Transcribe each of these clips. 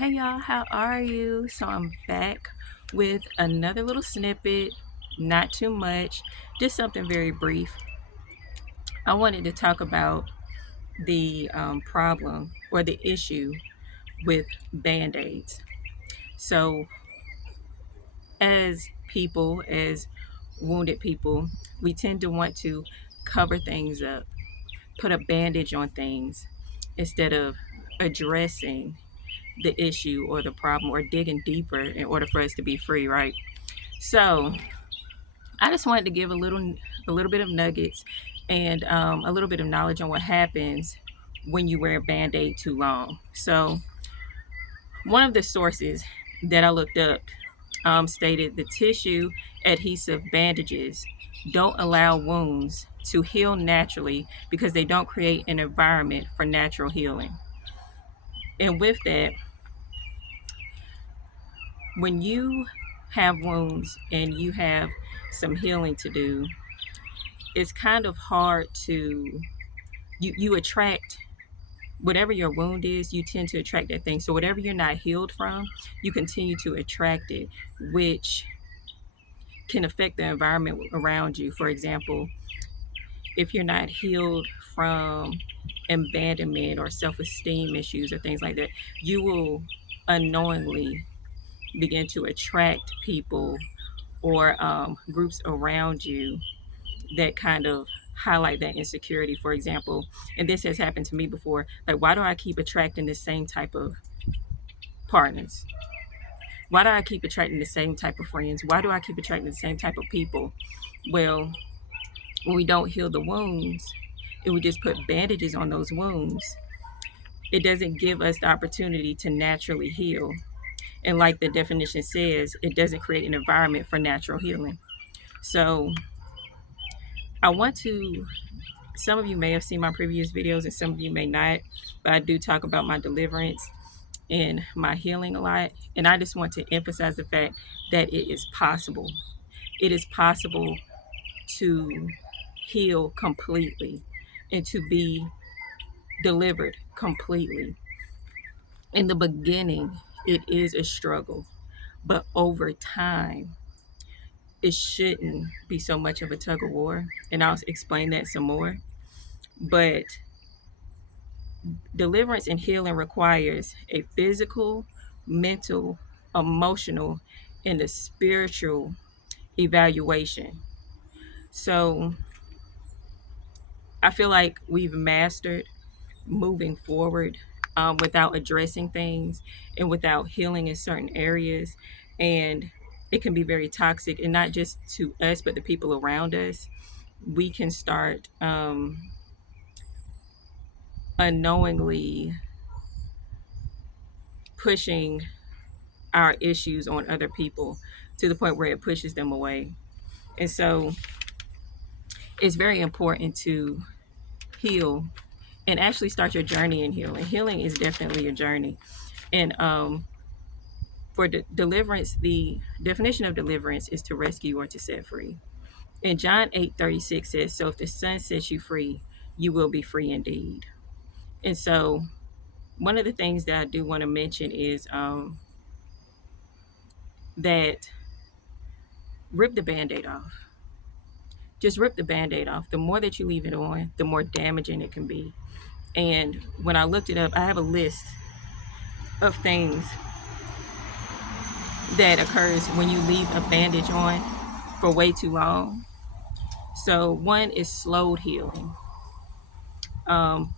Hey y'all, how are you? So I'm back with another little snippet, not too much, just something very brief. I wanted to talk about the problem or the issue with band-aids. So, as people, as wounded people, we tend to want to cover things up, put a bandage on things instead of addressing the issue or the problem or digging deeper in order for us to be free, right? So, I just wanted to give a little bit of nuggets and a little bit of knowledge on what happens when you wear a band-aid too long. So one of the sources that I looked up stated the tissue adhesive bandages don't allow wounds to heal naturally because they don't create an environment for natural healing. And with that, when you have wounds and you have some healing to do, it's kind of hard to you attract whatever your wound is. You tend to attract that thing. So whatever you're not healed from, you continue to attract it, which can affect the environment around you. For example, if you're not healed from abandonment or self-esteem issues or things like that, you will unknowingly begin to attract people or groups around you that kind of highlight that insecurity. For example, and this has happened to me before, like, why do I keep attracting the same type of partners? Why do I keep attracting the same type of friends? Why do I keep attracting the same type of people? Well, when we don't heal the wounds and we just put bandages on those wounds, it doesn't give us the opportunity to naturally heal. And like the definition says, it doesn't create an environment for natural healing. So I want to, some of you may have seen my previous videos and some of you may not, but I do talk about my deliverance and my healing a lot. And I just want to emphasize the fact that it is possible. It is possible to heal completely and to be delivered completely. In the beginning, it is a struggle, but over time, it shouldn't be so much of a tug of war. And I'll explain that some more. But deliverance and healing requires a physical, mental, emotional, and a spiritual evaluation. So I feel like we've mastered moving forward without addressing things and without healing in certain areas. And it can be very toxic, and not just to us, but the people around us. We can start unknowingly pushing our issues on other people to the point where it pushes them away. And so it's very important to heal and actually start your journey in healing. Healing is definitely a journey. And for deliverance, the definition of deliverance is to rescue or to set free. And John 8:36 says, so if the Son sets you free, you will be free indeed. And so one of the things that I do want to mention is that rip the band-aid off. Just rip the band-aid off. The more that you leave it on, the more damaging it can be. And when I looked it up, I have a list of things that occurs when you leave a bandage on for way too long. So one is slowed healing.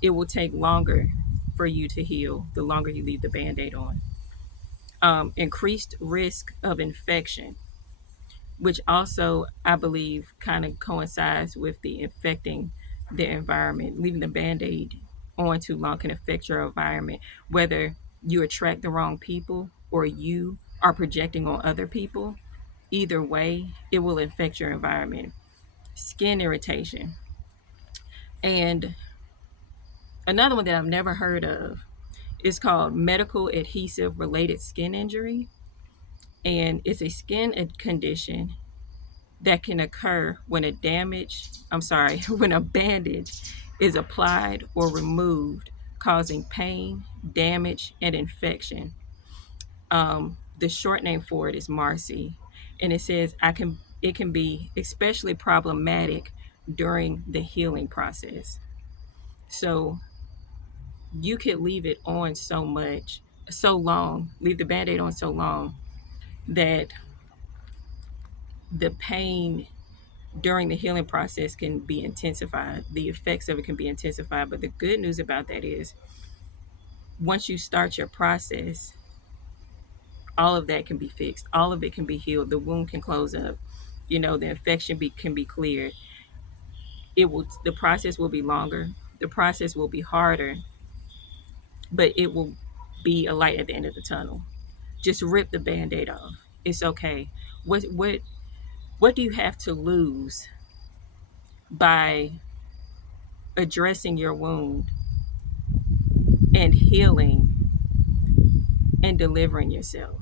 It will take longer for you to heal the longer you leave the band-aid on. Increased risk of infection, which also I believe kind of coincides with the infecting the environment. Leaving the band-aid on too long can affect your environment, whether you attract the wrong people or you are projecting on other people. Either way, it will affect your environment. Skin irritation. And another one that I've never heard of is called medical adhesive related skin injury. And it's a skin condition that can occur when when a bandage is applied or removed, causing pain, damage, and infection. The short name for it is Marcy, and it says it can be especially problematic during the healing process. So you could leave it on so long, leave the band-aid on so long that the pain during the healing process can be intensified. The effects of it can be intensified. But the good news about that is once you start your process, all of that can be fixed. All of it can be healed. The wound can close up. The infection can be cleared. The process will be longer. The process will be harder, but it will be a light at the end of the tunnel. Just rip the band-aid off. It's okay. What do you have to lose by addressing your wound and healing and delivering yourself?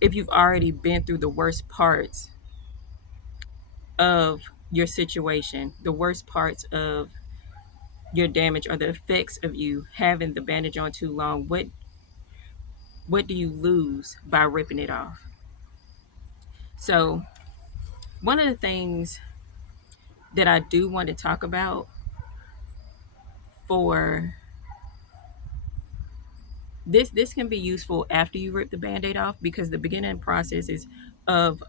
If you've already been through the worst parts of your situation, the worst parts of your damage or the effects of you having the bandage on too long, what do you lose by ripping it off? So, one of the things that I do want to talk about for this can be useful after you rip the band-aid off, because the beginning process is of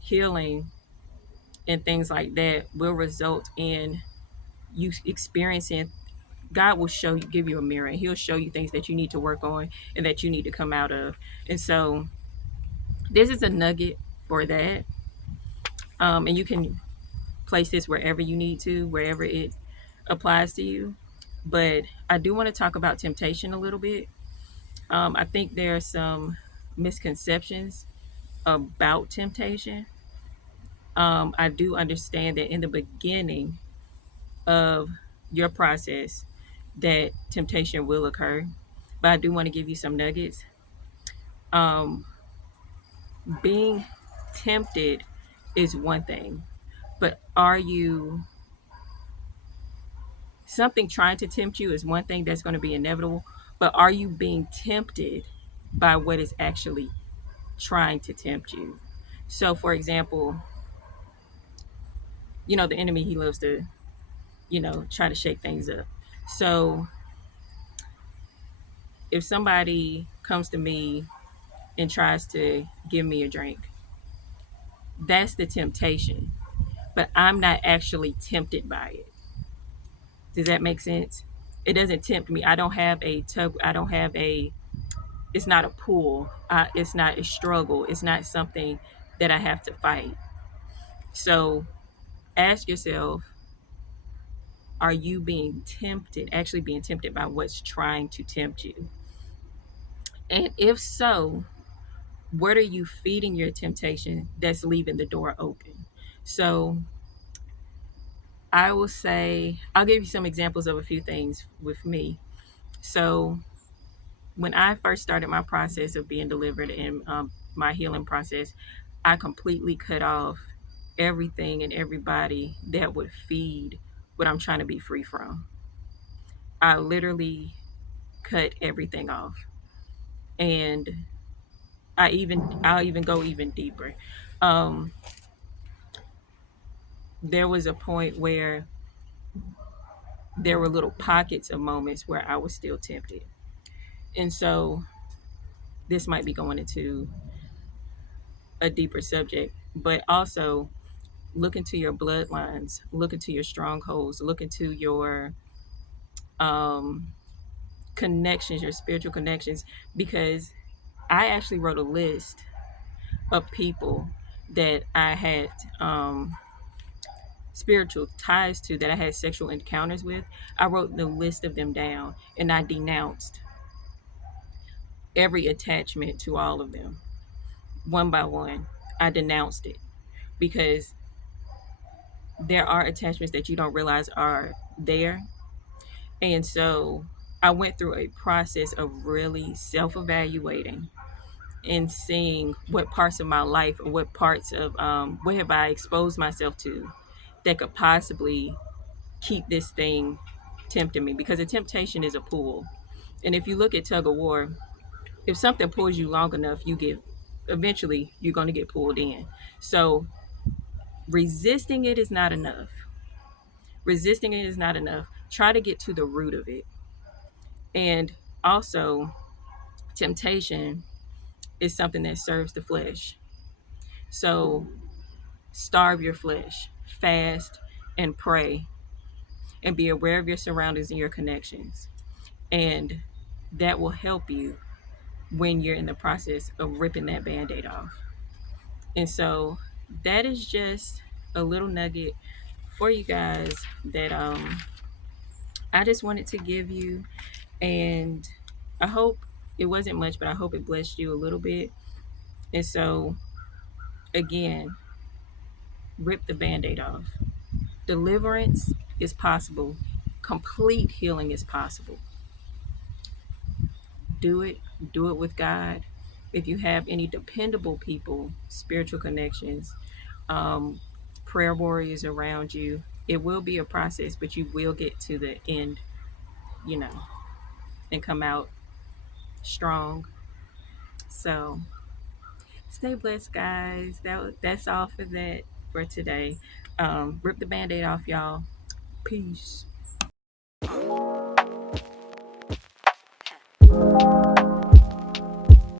healing and things like that will result in you experiencing. God will give you a mirror, and he'll show you things that you need to work on and that you need to come out of. And so this is a nugget for that. And you can place this wherever you need to, wherever it applies to you. But I do want to talk about temptation a little bit. I think there are some misconceptions about temptation. I do understand that in the beginning of your process that temptation will occur, but I do want to give you some nuggets. Um, Being tempted is one thing, but something trying to tempt you is one thing that's going to be inevitable, but are you being tempted by what is actually trying to tempt you? So, for example, the enemy, he loves to, try to shake things up. So, if somebody comes to me and tries to give me a drink, that's the temptation, but I'm not actually tempted by it. Does that make sense? It doesn't tempt me. I don't have a tug. It's not a pull. It's not a struggle. It's not something that I have to fight. So ask yourself, are you actually being tempted by what's trying to tempt you? And if so, what are you feeding your temptation that's leaving the door open? So I will say, I'll give you some examples of a few things with me. So when I first started my process of being delivered in my healing process, I completely cut off everything and everybody that would feed what I'm trying to be free from. I literally cut everything off. And I'll even go even deeper. Um, there was a point where there were little pockets of moments where I was still tempted. And so this might be going into a deeper subject, but also look into your bloodlines, look into your strongholds, look into your um, connections, your spiritual connections, because I actually wrote a list of people that I had spiritual ties to, that I had sexual encounters with. I wrote the list of them down and I denounced every attachment to all of them one by one. I denounced it because there are attachments that you don't realize are there. And so I went through a process of really self evaluating and seeing what parts of my life or what parts of what have I exposed myself to that could possibly keep this thing tempting me, because a temptation is a pull. And if you look at tug of war, if something pulls you long enough, eventually you're going to get pulled in. So resisting it is not enough. Resisting it is not enough. Try to get to the root of it. And also, temptation is something that serves the flesh. So starve your flesh, fast and pray, and be aware of your surroundings and your connections. And that will help you when you're in the process of ripping that band aid off. And so that is just a little nugget for you guys that I just wanted to give you. And I hope it wasn't much, but I hope it blessed you a little bit. And so, again, rip the band aid off. Deliverance is possible, complete healing is possible. Do it, do it with God. If you have any dependable people, spiritual connections, um, prayer warriors around you, it will be a process, but you will get to the end, you know, and come out strong. So stay blessed, guys. That's all for that for today. Rip the band-aid off, y'all. Peace.